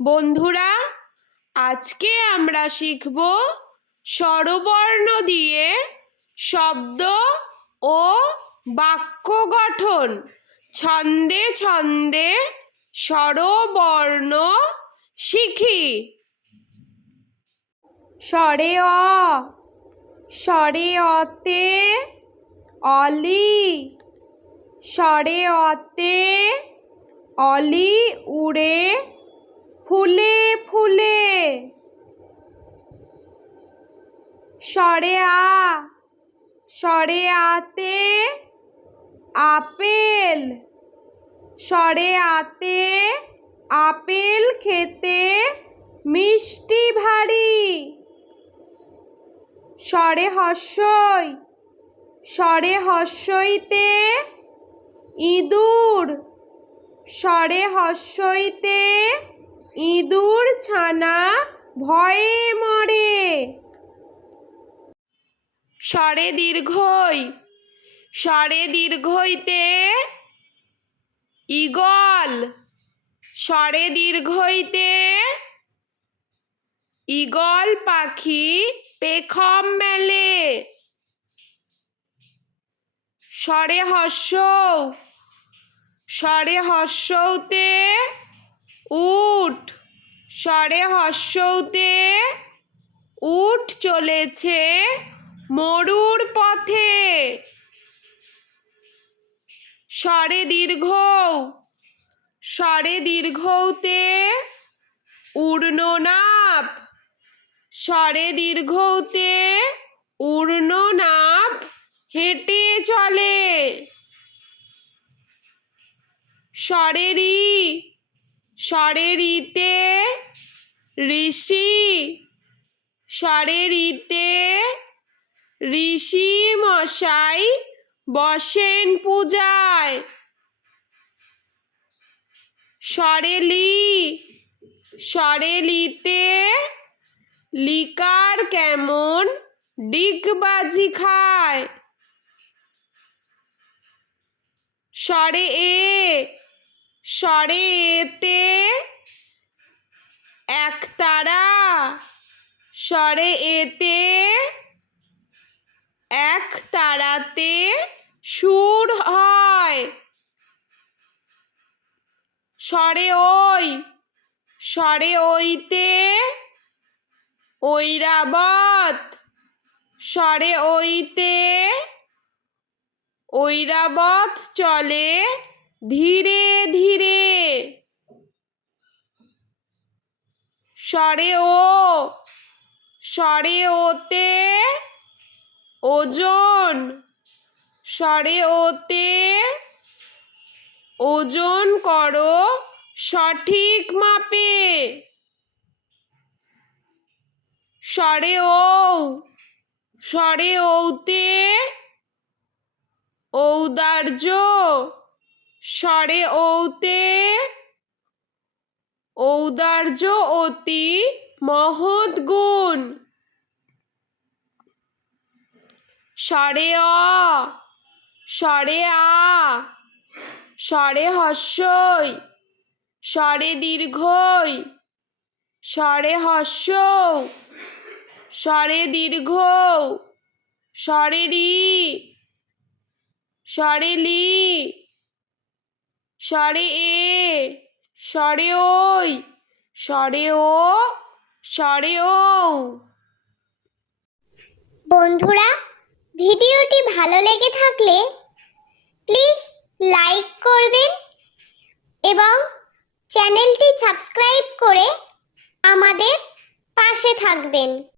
বন্ধুরা, আজকে আমরা শিখব স্বরবর্ণ দিয়ে শব্দ ও বাক্য গঠন। ছন্দে ছন্দে স্বরবর্ণ শিখি। স্বরে অ, স্বরে অতে অলি, স্বরে অতে অলি উড়ে ফুলে ফুলে। স্বরে আ, স্বরে আতে আপেল, স্বরে আতে আপেল খেতে মিষ্টি ভারী। স্বরে হর্ষই, স্বরে হর্ষইতে ইঁদুর, স্বরে হর্ষইতে ইঁদুর ছানা ভয়ে মরে। স্বরে দীর্ঘই, স্বরে দীর্ঘইতে ঈগল, স্বরে দীর্ঘইতে ঈগল পাখি পেখম মেলে। স্বরে হর্ষৌ, স্বরে হর্ষৌতে উট, স্বরে হর্ষৌতে উট চলেছে মরুর পথে। স্বরে দীর্ঘৌ, স্বরে দীর্ঘৌতে ঊর্ধ্বনাভ, স্বরে দীর্ঘৌতে ঊর্ধ্বনাভ হেঁটে চলে। স্বরে ঋ, স্বরে ঋতে ঋষি, স্বরে ঋতে ঋষি মশাই বসেন পূজায়। স্বরে লি, স্বরে লিতে লিকার কেমন ডিগবাজি খায়। স্বরে এ, স্বরে এতে একতারা, স্বরে এতে একতারাতে সুর হয়। স্বরে ওই, স্বরে ওইতে ঐরাবত, স্বরে ওইতে ঐরাবত চলে ধীরে ধীরে। স্বরে ও, স্বরে ওতে ওজন, স্বরে ওতে ওজন করো সঠিক মাপে। স্বরে ঔ, স্বরে ঔতে ঔদার্য, স্বরে ঔতে ঔদার্য অতি মহৎ গুণ। স্বরে অ, স্বরে আ, স্বরে হর্ষই, স্বরে দীর্ঘই, স্বরে হর্ষৌ, স্বরে দীর্ঘৌ, স্বরে রি, স্বরে লি, স্বরে এ, স্বরে ওই, স্বরে ও, স্বরে ঔ। বন্ধুরা, ভিডিওটি ভালো লেগে থাকলে প্লিজ লাইক করবেন এবং চ্যানেলটি সাবস্ক্রাইব করে আমাদের পাশে থাকবেন।